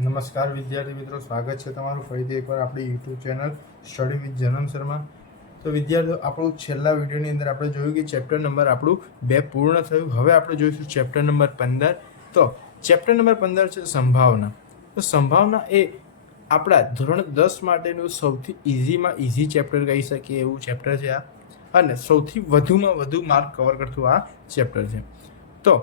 નમસ્કાર વિદ્યાર્થી મિત્રો, સ્વાગત છે તમારું ફરીથી એકવાર આપણી યુટ્યુબ ચેનલ સ્ટડી વિથ જનમ શર્મા. તો વિદ્યાર્થીઓ, આપણું છેલ્લા વિડીયોની અંદર આપણે જોયું કે ચેપ્ટર નંબર આપણું 2 પૂર્ણ થયું. હવે આપણે જોઈશું ચેપ્ટર નંબર 15. તો ચેપ્ટર નંબર 15 છે સંભાવના. તો સંભાવના એ આપણા ધોરણ 10 માટેનું સૌથી ઇઝીમાં ઇઝી ચેપ્ટર કહી શકીએ એવું ચેપ્ટર છે આ, અને સૌથી વધુમાં વધુ માર્ક કવર કરતું આ ચેપ્ટર છે. તો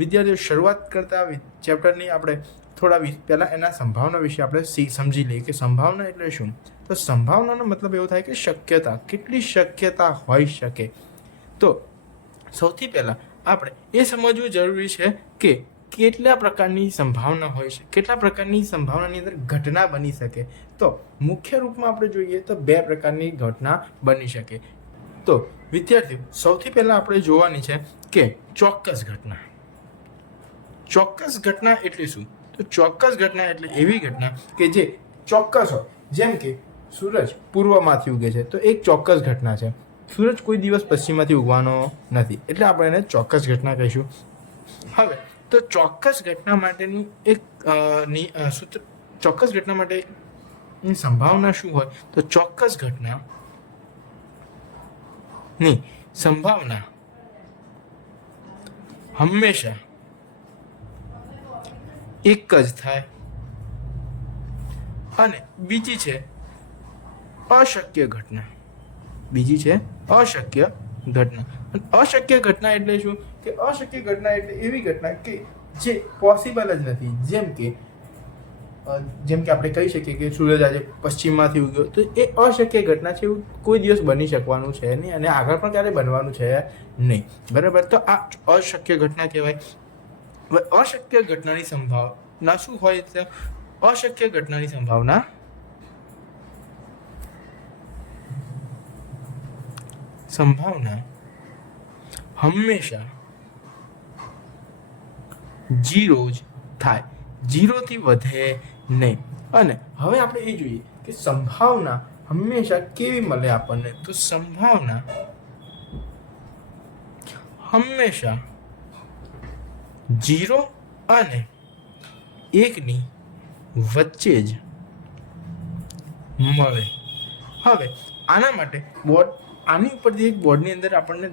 વિદ્યાર્થીઓ, શરૂઆત કરતા ચેપ્ટરની આપણે થોડા પહેલાં એના સંભાવના વિશે આપણે સમજી લઈએ કે સંભાવના એટલે શું. તો સંભાવનાનો મતલબ એવો થાય કે શક્યતા, કેટલી શક્યતા હોઈ શકે. તો સૌથી પહેલાં આપણે એ સમજવું જરૂરી છે કે કેટલા પ્રકારની સંભાવના હોય છે, કેટલા પ્રકારની સંભાવનાની અંદર ઘટના બની શકે. તો મુખ્ય રૂપમાં આપણે જોઈએ તો 2 પ્રકારની ઘટના બની શકે. તો વિદ્યાર્થીઓ, સૌથી પહેલાં આપણે જોવાની છે કે ચોક્કસ ઘટના. ચોક્કસ ઘટના એટલે શું? તો ચોક્કસ ઘટના એટલે એવી ઘટના કે જે ચોક્કસ હોય. જેમ કે સૂરજ પૂર્વમાંથી ઉગે છે તો એક ચોક્કસ ઘટના છે. સૂરજ કોઈ દિવસ પશ્ચિમમાંથી ઉગવાનો નથી, એટલે આપણે એને ચોક્કસ ઘટના કહીશું. હવે તો ચોક્કસ ઘટના માટેનું એક સૂત્ર, ચોક્કસ ઘટના માટેની સંભાવના શું હોય? તો ચોક્કસ ઘટનાની સંભાવના હંમેશા એક જ થાય. અને બીજી છે અશક્ય ઘટના. બીજી છે અશક્ય ઘટના. અને અશક્ય ઘટના એટલે શું? કે અશક્ય ઘટના એટલે એવી ઘટના કે જે પોસિબલ જ નથી. જેમ કે આપણે કહી શકીએ કે સૂરજ આજે પશ્ચિમમાંથી ઉગ્યો, તો એ અશક્ય ઘટના છે. એવું કોઈ દિવસ બની શકવાનું છે નહીં, અને આગળ પણ ક્યારેય બનવાનું છે નહીં. બરાબર? તો આ અશક્ય ઘટના કહેવાય. હવે અશક્ય ઘટનાની સંભાવના શું હોય છે? અશક્ય ઘટનાની સંભાવના હંમેશા 0 જ થાય, 0 થી વધે નહીં. અને હવે આપણે એ જોઈએ કે સંભાવના હંમેશા કેવી મળે આપણને. તો સંભાવના હંમેશા 0 અને 1ની વચ્ચે જ મળે. હવે આના માટે આની ઉપરથી એક બોર્ડની અંદર આપણને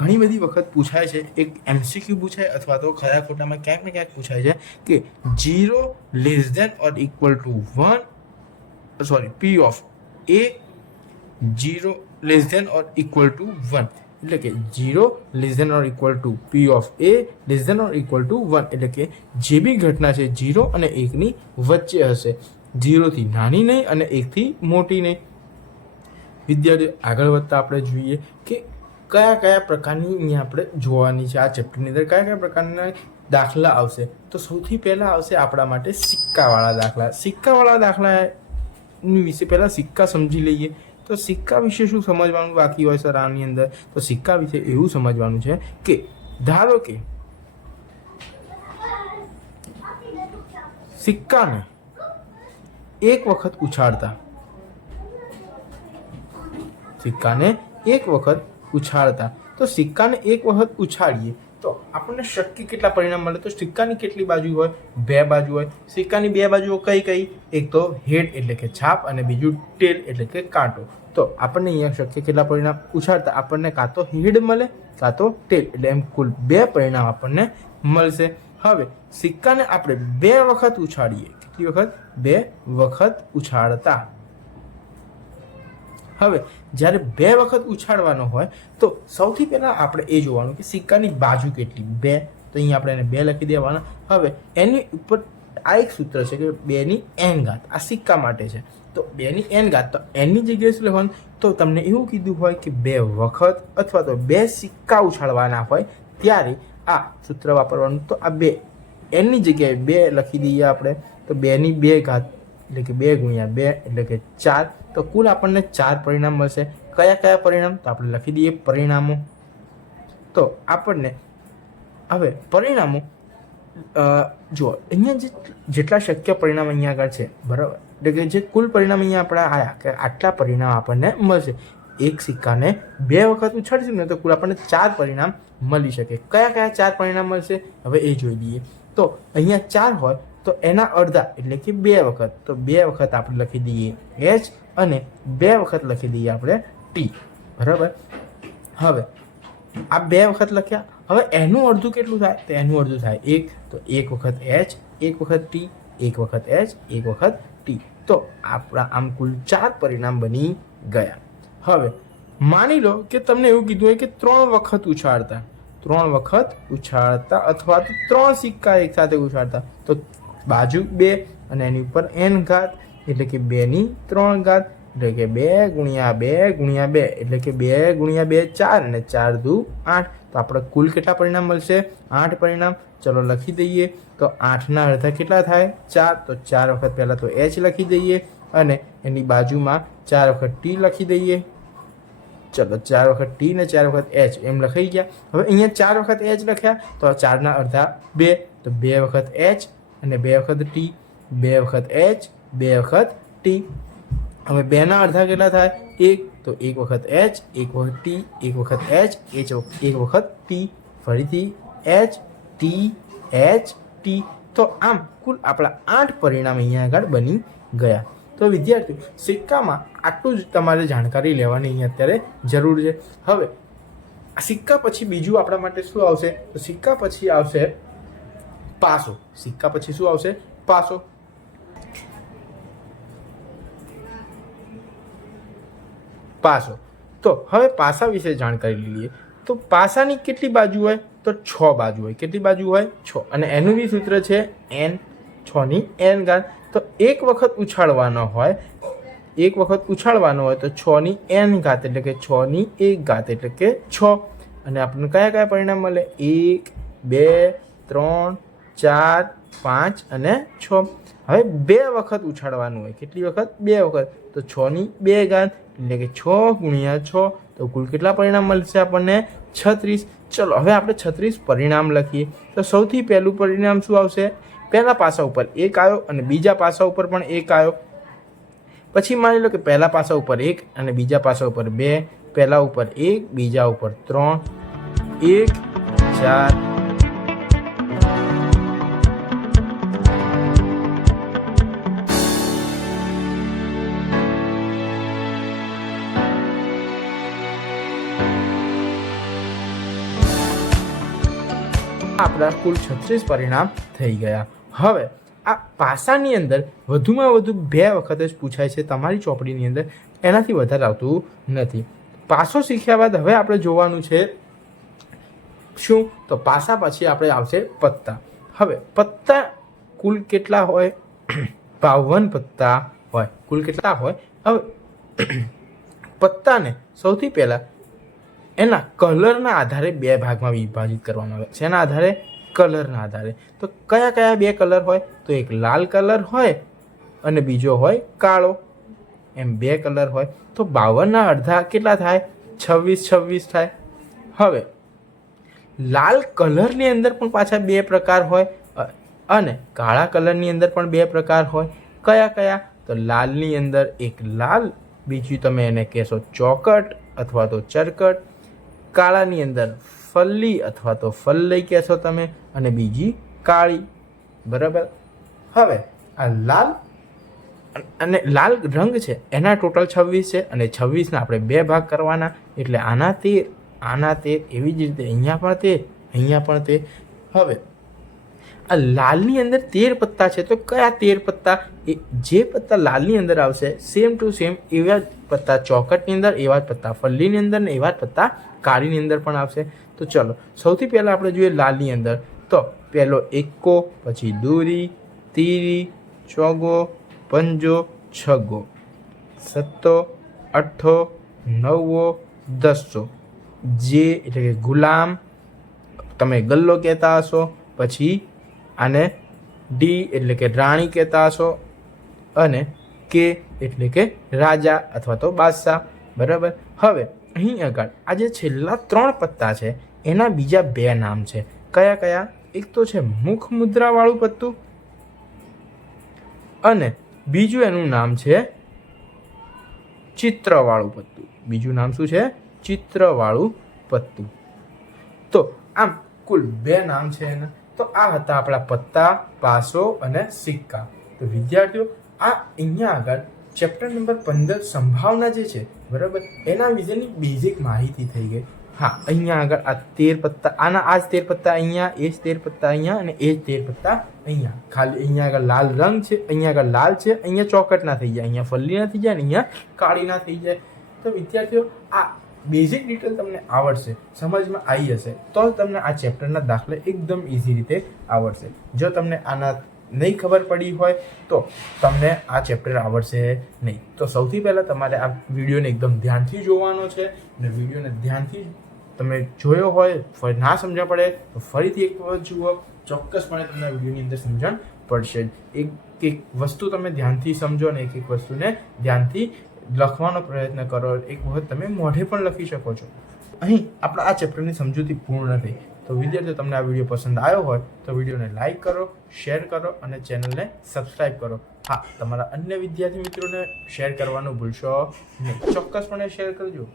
ઘણી બધી વખત પૂછાય છે, એક MCQ પૂછાય અથવા તો ખરા ખોટામાં ક્યાંક ને ક્યાંક પૂછાય છે કે 0 less than or equal to 1, sorry, P of A 0 less than or equal to 1. એટલે કે 0 less than or equal to P of A less than or equal to 1. એટલે કે જે બી ઘટના છે 0 અને 1ની વચ્ચે હશે. 0 થી નાની નહીં અને 1 થી મોટી નહીં. વિદ્યાર્થીઓ, આગળ વધતા આપણે જોઈએ કે કયા કયા પ્રકારની અહીંયા આપણે જોવાની છે આ ચેપ્ટરની અંદર, કયા કયા પ્રકારના દાખલા આવશે. તો સૌથી પહેલાં આવશે આપણા માટે સિક્કાવાળા દાખલા. સિક્કાવાળા દાખલાની વિશે પહેલાં સિક્કા સમજી લઈએ. તો સિક્કા વિશે શું સમજવાનું બાકી હોય સર આની અંદર? તો સિક્કા વિશે એવું સમજવાનું છે કે ધારો કે સિક્કાને એક વખત ઉછાળતા, તો સિક્કાને એક વખત ઉછાળીએ તો આપણને શક્ય કેટલા પરિણામ મળે? તો સિક્કાની કેટલી બાજુ હોય? 2 બાજુ હોય. સિક્કાની 2 બાજુઓ કઈ કઈ? એક તો હેડ એટલે કે છાપ, અને બીજું ટેલ એટલે કે કાંટો. તો આપણને અહીંયા શક્ય કેટલા પરિણામ ઉછાળતા આપણને કાં તો હેડ મળે કાં તો ટેલ, એટલે એમ કુલ 2 પરિણામ આપણને મળશે. હવે સિક્કાને આપણે 2 વખત ઉછાળીએ. કેટલી વખત? 2 વખત ઉછાળતા. હવે જ્યારે 2 વખત ઉછાળવાનો હોય તો સૌથી પહેલાં આપણે એ જોવાનું કે સિક્કાની બાજુ કેટલી? 2. તો અહીંયા આપણે એને 2 લખી દેવાના. હવે એની ઉપર આ એક સૂત્ર છે કે 2ની n ઘાત. આ સિક્કા માટે છે. તો 2ની n ઘાત, તો nની જગ્યાએ શું લખવાનું? તો તમને એવું કીધું હોય કે 2 વખત અથવા તો 2 સિક્કા ઉછાળવાના હોય ત્યારે આ સૂત્ર વાપરવાનું. તો આ 2 nની જગ્યાએ 2 લખી દઈએ આપણે. તો 2ની 2 ઘાત એટલે કે 2 ગુણ્યા 2 એટલે કે 4. તો કુલ આપણને 4 પરિણામ મળશે. કયા કયા પરિણામ? તો આપણે લખી દઈએ પરિણામો. તો આપણને હવે પરિણામો જુઓ, અહીંયા જેટલા શક્ય પરિણામ અહીંયા આગળ છે, બરાબર, એટલે કે જે કુલ પરિણામ અહીંયા આપણા આવ્યા કે આટલા પરિણામ આપણને મળશે. એક સિક્કાને 2 વખત ઉછાળીશું ને તો કુલ આપણને 4 પરિણામ મળી શકે. કયા કયા 4 પરિણામ મળશે હવે એ જોઈ લઈએ. તો અહીંયા 4 હોય તો એના અડધા એટલે કે 2 વખત, તો 2 વખત આપણે લખી દઈએ h અને 2 વખત લખી દઈએ આપણે t, બરાબર. હવે આ 2 વખત લખ્યા. હવે એનું અડધું કેટલું થાય? તો એનું અડધું થાય 1, તો 1 વખત h, 1 વખત t, 1 વખત h, 1 વખત t. તો આપણા આમ કુલ 4 પરિણામ બની ગયા. હવે માની લો કે તમને એવું કીધું હોય કે 3 વખત ઉછાળતા, 3 વખત ઉછાળતા અથવા તો 3 સિક્કા એકસાથે ઉછાળતા, તો બાજુ 2 અને એની ઉપર n ઘાત એટલે કે 2 ની 3 ઘાત એટલે કે 2 ગુણ્યા 2 ગુણ્યા 2 એટલે કે 2 ગુણ્યા 2 4 અને 4 દુ 8. તો આપણે કુલ કેટલા પરિણામ મળશે? 8 પરિણામ. ચલો લખી દઈએ. તો 8ના અડધા કેટલા થાય? 4. તો 4 વખત પહેલાં તો h લખી દઈએ અને એની બાજુમાં 4 વખત t લખી દઈએ. ચલો 4 વખત t ને 4 વખત h એમ લખાઈ ગયા. હવે અહીંયા 4 વખત h લખ્યા તો 4ના અડધા 2, તો 2 વખત h અને 2 વખત t, 2 વખત h 2 વખત t. હવે 2ના અડધા કેટલા થાય? 1, તો 1 વખત h, 1 વખત t, 1 વખત h, 1 વખત t, ફરીથી h t h t. તો આમ કુલ આપણા 8 પરિણામ અહીંયા આગળ બની ગયા. તો વિદ્યાર્થીઓ, સિક્કામાં આટલું જ તમારે જાણકારી લેવાની અહીં અત્યારે જરૂર છે. હવે સિક્કા પછી બીજું આપણા માટે શું આવશે? તો સિક્કા પછી આવશે પાસો. સિક્કા પછી શું આવશે? પાસો. પાસો. તો હવે પાસા વિશે જાણકારી લઈએ. તો પાસાની કેટલી બાજુ હોય? તો 6 બાજુ હોય. કેટલી બાજુ હોય? 6. અને એનું બી સૂત્ર છે n, 6 ની n ઘાત. તો એક વખત ઉછાળવાનો હોય, એક વખત ઉછાળવાનો હોય તો 6 ની n ઘાત એટલે કે 6 ની 1 ઘાત એટલે કે 6. અને આપણને કયા કયા પરિણામ મળે? 1 2 3 4 5 અને 6. હવે 2 વખત ઉછાળવાનું હોય. કેટલી વખત? 2 વખત. તો 6 ની 2 ઘાત એટલે કે 6 ગુણ્યા 6. તો કુલ કેટલા પરિણામ મળશે આપણને? 36. ચલો હવે આપણે 36 પરિણામ લખીએ. તો સૌથી પહેલું પરિણામ શું આવશે? પહેલા પાસા ઉપર 1 આવ્યો અને બીજા પાસા ઉપર પણ 1 આવ્યો. પછી માની લો કે પહેલા પાસા ઉપર 1 અને બીજા પાસા ઉપર 2, પહેલા ઉપર 1 બીજા ઉપર 3, 1 4 આપણા કુલ 36 પરિણામ થઈ ગયા. હવે આ પાસાની અંદર વધુમાં વધુ 2 વખત જ પૂછાય છે તમારી ચોપડીની અંદર, એનાથી વધારે આવતું નથી. પાસો શીખ્યા બાદ હવે આપણે જોવાનું છે શું? તો પાસા પછી આપણે આવશે પત્તા. હવે પત્તા કુલ કેટલા હોય? 52 પત્તા હોય. કુલ કેટલા હોય? હવે પત્તાને સૌથી પહેલાં એના કલરના આધારે 2 ભાગમાં વિભાજિત કરવામાં આવે. શેના આધારે? કલરના આધારે. તો કયા કયા 2 કલર હોય? તો એક લાલ કલર હોય અને બીજો હોય કાળો. એમ 2 કલર હોય. તો 52ના અડધા કેટલા થાય? 26 થાય. હવે લાલ કલરની અંદર પણ પાછા 2 પ્રકાર હોય અને કાળા કલરની અંદર પણ 2 પ્રકાર હોય. કયા કયા? તો લાલની અંદર એક લાલ, બીજું તમે એને કહેશો ચોકટ અથવા તો ચરકટ. કાળાની અંદર ફલ્લી અથવા તો ફલ્લઈ કહેશો તમે, અને બીજી કાળી. બરાબર. હવે આ લાલ અને લાલ રંગ છે એના ટોટલ 26 છે અને 26ના આપણે 2 ભાગ કરવાના એટલે આના 13, આના 13. એવી જ રીતે અહીંયા પણ 13, અહીંયા પણ 13. હવે આ લાલની અંદર 13 પત્તા છે. તો કયા 13 પત્તા? જે પત્તા લાલની અંદર આવશે સેમ ટુ સેમ એવા જ પત્તા ચોકટની અંદર, એવા જ પત્તા ફલ્લીની અંદર ને એવા જ પત્તા કાળીની અંદર પણ આવશે. તો ચલો સૌથી પહેલાં આપણે જોઈએ લાલની અંદર. તો પહેલો એકો, પછી દૂરી, તીરી, ચોગો, પંજો, છગ્ગો, સત્તો, અઠ્ઠો, નવવો, દસો. જે એટલે કે ગુલામ, તમે ગલ્લો કહેતા હશો. પછી આને ડી એટલે કે રાણી કહેતા હશો અને કે એટલે કે રાજા અથવા તો બાદશાહ. બરાબર. હવે અહીં આગળ આ જે છેલ્લા 3 પત્તા છે એના બીજા 2 નામ છે. કયા કયા? એક તો છે મુખ મુદ્રાવાળું પત્તું અને બીજું એનું નામ છે ચિત્રવાળું પત્તું. બીજું નામ શું છે? ચિત્રવાળું પત્તું. તો આમ કુલ 2 નામ છે એના. તો આ હતા આપણા પત્તા, પાસો અને સિક્કા. તો વિદ્યાર્થીઓ આ અહીંયા આગળ ચેપ્ટર નંબર 15 સંભાવના જે છે બરાબર એના વિશેની બેઝિક માહિતી થઈ ગઈ. હા, અહીંયા આગળ આ 13 પત્તા, આના આ જ 13 પત્તા અહીંયા, એ જ 13 પત્તા અહીંયા અને એ જ 13 પત્તા અહીંયા. ખાલી અહીંયા આગળ લાલ રંગ છે, અહીંયા આગળ લાલ છે, અહીંયા ચોકટ ના થઈ જાય, અહીંયા ફલ્લી ના થઈ જાય, અહીંયા કાળી ના થઈ જાય. તો વિદ્યાર્થીઓ આ બેઝિક ડિટેલ તમને આવડશે, સમજમાં આવી હશે તો તમને આ ચેપ્ટરના દાખલા એકદમ ઇઝી રીતે આવડશે. જો તમને આના નહીં ખબર પડી હોય તો તમને આ ચેપ્ટર આવડશે નહીં. તો સૌથી પહેલાં તમારે આ વિડીયોને એકદમ ધ્યાનથી જોવાનો છે અને વિડીયોને ધ્યાનથી તમે જોયો હોય, ના સમજણ પડે તો ફરીથી એક વખત જુઓ, ચોક્કસપણે તમને વિડીયોની અંદર સમજણ પડશે. એક વસ્તુ તમે ધ્યાનથી સમજો અને એક વસ્તુને ધ્યાનથી લખવાનો પ્રયત્ન કરો. એક વખત તમે મોઢે પણ લખી શકો છો. અહીં આપણા આ ચેપ્ટરની સમજૂતી પૂર્ણ થઈ. તો વિદ્યાર્થીઓ તમને આ વિડીયો પસંદ આવ્યો હોય તો વિડીયોને લાઇક કરો, શેર કરો અને ચેનલને સબસ્ક્રાઈબ કરો. હા, તમારા અન્ય વિદ્યાર્થી મિત્રોને શેર કરવાનું ભૂલશો નહીં. ચોક્કસપણે શેર કરજો.